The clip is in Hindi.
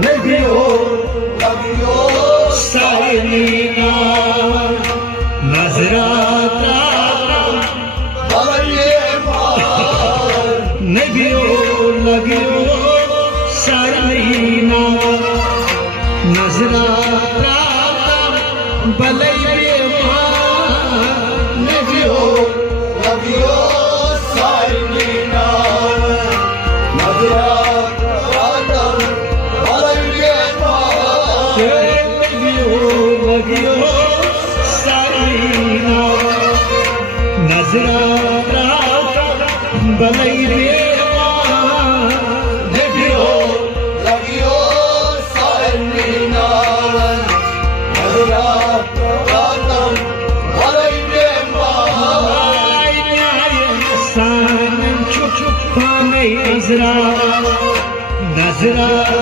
nebiyo sayrina nazrata nebiyo lagiyo sayrina nazrata balay nebiyo lagiyo sayrina nazrata लगियो सारीना नजरा बलई रे लगियो सारीना नजरा बलई रे सान चुप चुप नजरा